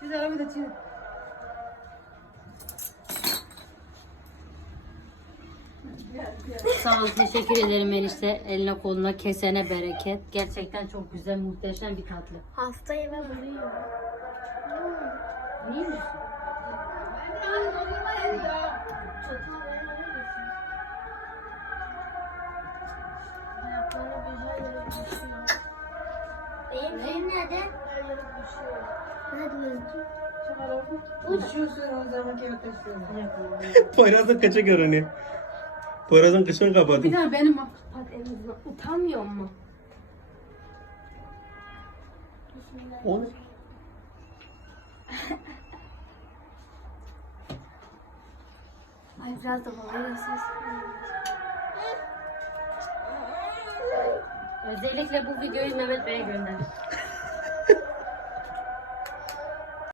Siz arabayı da çevir. Sağ ol, teşekkür ederim enişte. Eline koluna kesene bereket. Gerçekten çok güzel, muhteşem bir tatlı. Haftaya ben bunu yiyorum. İyi misin? Benim şeyim nerede? Poyraz'ın kıçı görünüyor. Poyraz'ın kıçını Bir kapadım. tane benim. Bak elimizden utanmıyor mu? O ne? Ay biraz da bana ses. Özellikle bu videoyu Mehmet Bey'e gönder.